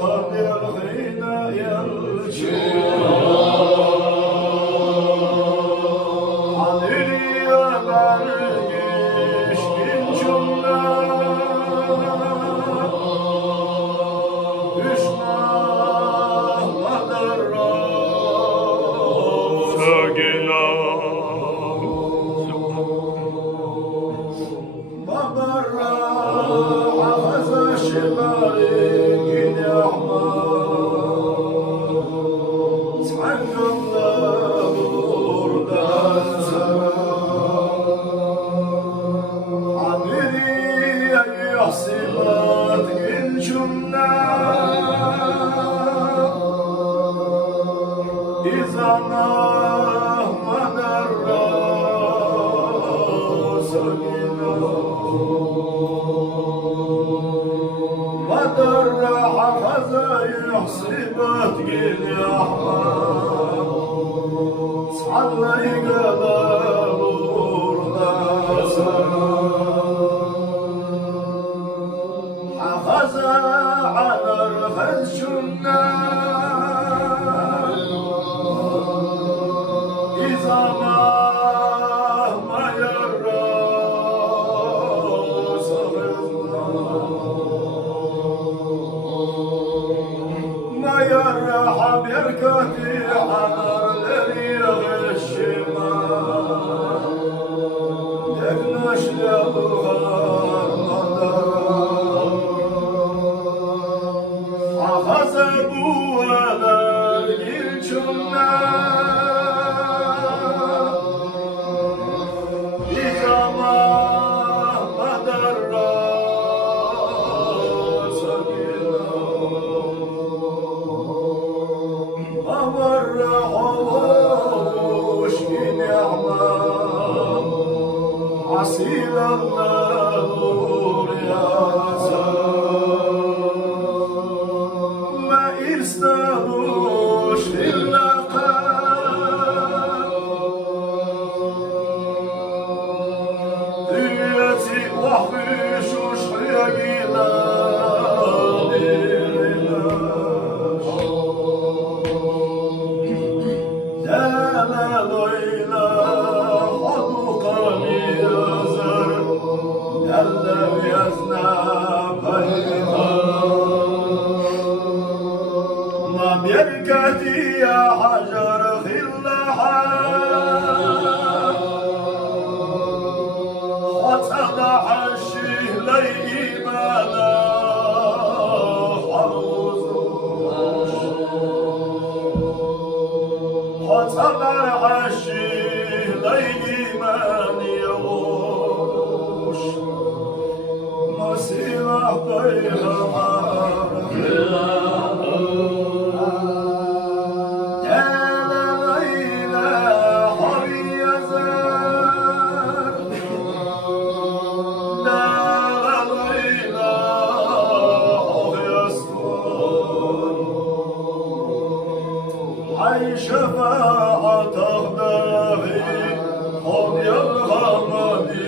kader hine yelçi Hadiriye vergişkin cümle Düşman kaderra Sögina Babarra Haza şibari Gidi ahmad Thakkımda buradan Habiriye yahsibat Gin cümle İzana madarra Sögina Madarra hafaza yuhsibat gil yahmad Sallayı kadar buradasın Hafaza anar fezcümden İzama mayarra Mayarra habirkati anarleri yaşıma Teknaşla buhar madara Ahaza bu alar bir cümle İzama madarra Amarra hoş ni'mam asilallah yasa ma istahuş illa Dünyeti vahviş uşya gila Leyla haduka miyazar Yellev yazna payha Ma birkati ya hajar khillaha Hatada haşih ley imana Hatada haşih ley iman yavuş Nasilah peygamber Ay şefaat ağdahi Hod yalhamadi